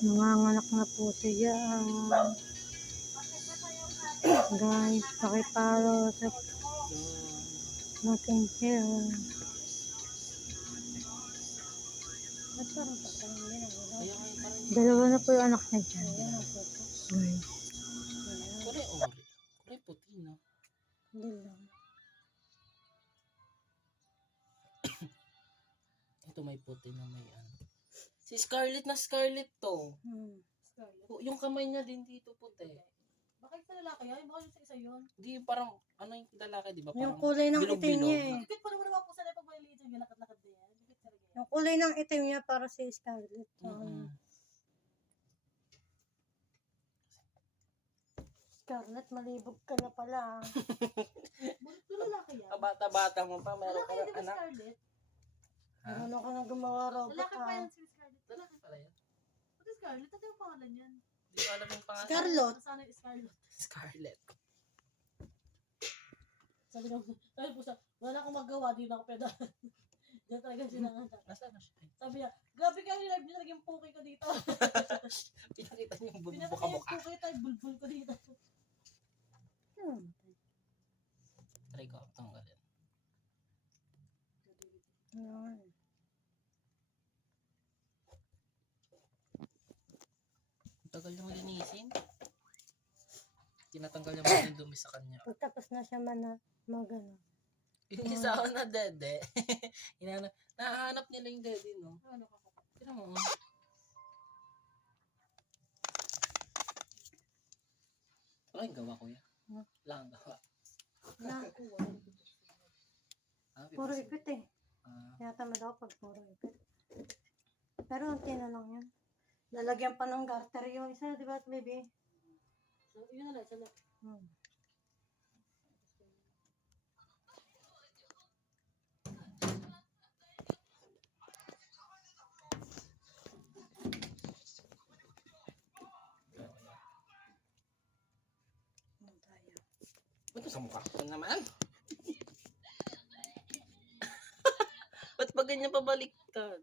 Nanganganak na po siya. Guys, pakipalo sa aking hair. Dalawa na po yung anak niya dyan. Guys. Kulay ori. Kulay puti, no? Hindi lang. Ito may puti na may ano. Si Scarlett na Scarlett to. Scarlett. Yung kamay niya din dito puti. Bakit sa lalaki yan? Baka yung sa isa yun. Di parang, ano yung lalaki, di ba? Yung Parang kulay ng bilog-bilog. itim niya eh. Dikit pa naman naman po sa pag maliliit yung lakat-lakat din yan. Dikit talaga yan. Yung kulay ng itim niya para si Scarlett. Scarlett, malibog ka na pala. Yung lalaki yan. Bata-bata mo pa, meron Lalaki ka yan, ng di ba anak. Scarlett? Ano ka na gumawa robot Lalaki pa ha? yan si Scarlett. Lalaki pala yan. Pati Scarlett, ano yung pangalan yan? Di ko alam yung pangalan. Scarlett. Nasaan yung Scarlett? Scarlett. Sabi po sa, wala akong magawa, di na ako pwede. Diyan talaga sinanganak. Nasaan na siya? Sabi niya, grabe ka nila, nilagyan puki ko dito. Pinakita niyo yung Pinatay yung buka-buka. puki tayo, bulbul ko dito. Try ko, tanggalin. Ayan. Tagal yung linisin. Tinatanggal yung mga dumi sa kanya. Pag tapos na siya magano. Yung isa ako na dede. Nahanap nila yung dede, no? Ano ka ko? Tira mo. Wala yung gawa ko yan. Wala ang gawa. Puro ipit eh. Kaya tamad ako pag puro ipit. Pero unti na lang yan. Lalagyan pa ng garter yung isa, di ba, baby? So, yun na lang, isa lang. Ba't sa mukha ko naman? Ba't ba ganyan pabaliktad?